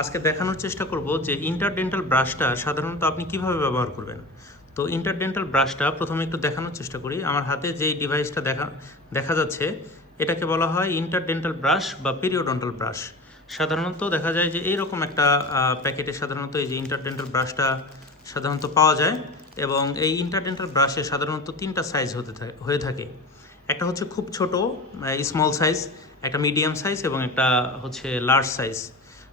আজকে দেখানোর চেষ্টা করব যে ইন্টারডেন্টাল ব্রাশটা সাধারণত আপনি কিভাবে ব্যবহার করবেন। তো ইন্টারডেন্টাল ব্রাশটা প্রথমে একটু দেখানোর চেষ্টা করি। আমার হাতে যেই ডিভাইসটা দেখা যাচ্ছে এটাকে বলা হয় ইন্টারডেন্টাল ব্রাশ বা পিরিওডন্টাল ব্রাশ। সাধারণত দেখা যায় যে এইরকম একটা প্যাকেটে সাধারণত এই যে ইন্টারডেন্টাল ব্রাশটা সাধারণত পাওয়া যায়, এবং এই ইন্টারডেন্টাল ব্রাশে সাধারণত তিনটা সাইজ হয়ে থাকে। একটা হচ্ছে খুব ছোট স্মল সাইজ, একটা মিডিয়াম সাইজ এবং একটা হচ্ছে লার্জ সাইজ।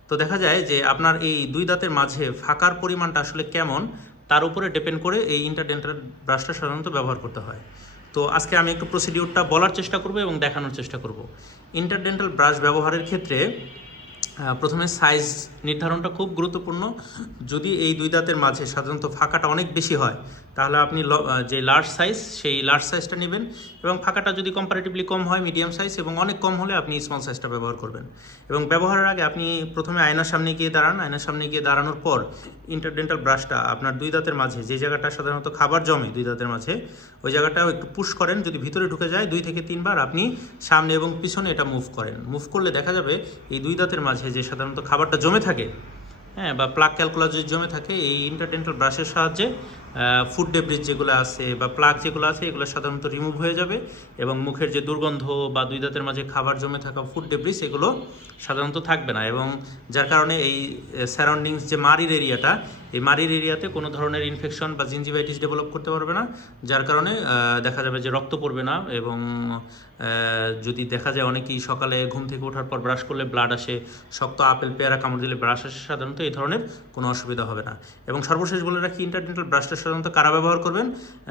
তো দেখা যায় যে আপনার এই দুই দাঁতের মাঝে ফাঁকার পরিমাণটা আসলে কেমন তার উপরে ডিপেন্ড করে এই ইন্টারডেন্টাল ব্রাশটা সাধারণত ব্যবহার করতে হয়। তো আজকে আমি একটু প্রসিডিউরটা বলার চেষ্টা করব এবং দেখানোর চেষ্টা করব। ইন্টারডেন্টাল ব্রাশ ব্যবহারের ক্ষেত্রে প্রথমে সাইজ নির্ধারণটা খুব গুরুত্বপূর্ণ। যদি এই দুই দাঁতের মাঝে সাধারণত ফাঁকাটা অনেক বেশি হয় তাহলে আপনি যে লার্জ সাইজ সেই লার্জ সাইজটা নেবেন, এবং ফাঁকাটা যদি কম্পারেটিভলি কম হয় মিডিয়াম সাইজ, এবং অনেক কম হলে আপনি স্মল সাইজটা ব্যবহার করবেন। এবং ব্যবহারের আগে আপনি প্রথমে আয়নার সামনে গিয়ে দাঁড়ান। আয়নার সামনে গিয়ে দাঁড়ানোর পর ইন্টারডেন্টাল ব্রাশটা আপনার দুই দাঁতের মাঝে যে জায়গাটা সাধারণত খাবার জমে দুই দাঁতের মাঝে ওই জায়গাটাও একটু পুশ করেন। যদি ভিতরে ঢুকে যায় 2 থেকে 3 বার আপনি সামনে এবং পিছনে এটা মুভ করেন। মুভ করলে দেখা যাবে এই দুই দাঁতের মাঝে যে সাধারণত খাবারটা জমে থাকে, হ্যাঁ, বা প্লাগ ক্যালকুলাস যদি জমে থাকে, এই ইন্টারডেন্টাল ব্রাশের সাহায্যে ফুড ডেব্রিজ যেগুলো আছে বা প্লাগ যেগুলো আছে এগুলো সাধারণত রিমুভ হয়ে যাবে, এবং মুখের যে দুর্গন্ধ বা দুই দাঁতের মাঝে খাবার জমে থাকা ফুড ডেব্রিজ এগুলো সাধারণত থাকবে না, এবং যার কারণে এই সারাউন্ডিংস যে মাড়ির এরিয়াটা, এই মাড়ির এরিয়াতে কোনো ধরনের ইনফেকশন বা জিঞ্জিভাইটিস ডেভেলপ করতে পারবে না, যার কারণে দেখা যাবে যে রক্ত পড়বে না। এবং যদি দেখা যায় অনেকেই সকালে ঘুম থেকে ওঠার পর ব্রাশ করলে ব্লাড আসে, শক্ত আপেল পেয়ারা কামড় দিলে ব্রাশ আসে, সাধারণত এই ধরনের কোনো অসুবিধা হবে না। এবং সর্বশেষ বলে রাখি, ইন্টারডেন্টাল ব্রাশটা সাধারণত কারা ব্যবহার করবেন?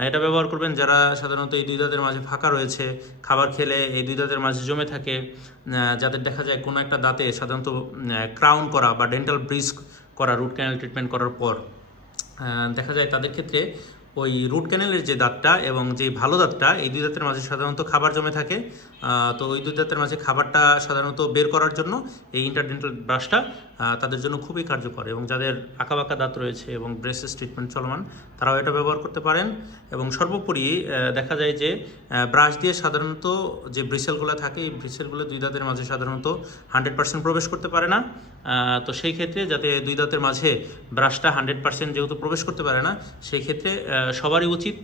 এটা ব্যবহার করবেন যারা সাধারণত এই দুই দাঁতের মাঝে ফাঁকা রয়েছে, খাবার খেলে এই দুই দাঁতের মাঝে জমে থাকে, যাদের দেখা যায় কোনো একটা দাঁতে সাধারণত ক্রাউন করা বা ডেন্টাল ব্রিজ করা রুট ক্যানেল ট্রিটমেন্ট করার পর দেখা যায় তাদের ক্ষেত্রে ওই রুট ক্যানেলের যে দাঁতটা এবং যে ভালো দাঁতটা, এই দুই দাঁতের মাঝে সাধারণত খাবার জমে থাকে। তো ওই দুই দাঁতের মাঝে খাবারটা সাধারণত বের করার জন্য এই ইন্টারডেন্টাল ব্রাশটা তাদের জন্য খুবই কার্যকর। এবং যাদের আঁকাবাঁকা দাঁত রয়েছে এবং ব্রেসেস ট্রিটমেন্ট চলমান তারাও এটা ব্যবহার করতে পারেন। এবং সর্বোপরি দেখা যায় যে ব্রাশ দিয়ে সাধারণত যে ব্রিসেলগুলো থাকে, এই ব্রিসেলগুলো দুই দাঁতের মাঝে সাধারণত 100% প্রবেশ করতে পারে না। তো সেই ক্ষেত্রে যাতে দুই দাঁতের মাঝে ব্রাশটা 100% যেহেতু প্রবেশ করতে পারে না, সেই ক্ষেত্রে সবারই উচিত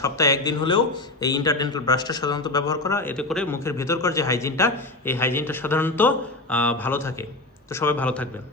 সপ্তাহে একদিন হলেও এই ইন্টারডেন্টাল ব্রাশটা সাধারণত ব্যবহার করা। এতে করে মুখের ভেতরকার যে হাইজিনটা, এই হাইজিনটা সাধারণত ভালো থাকে। তো সবাই ভালো থাকবেন।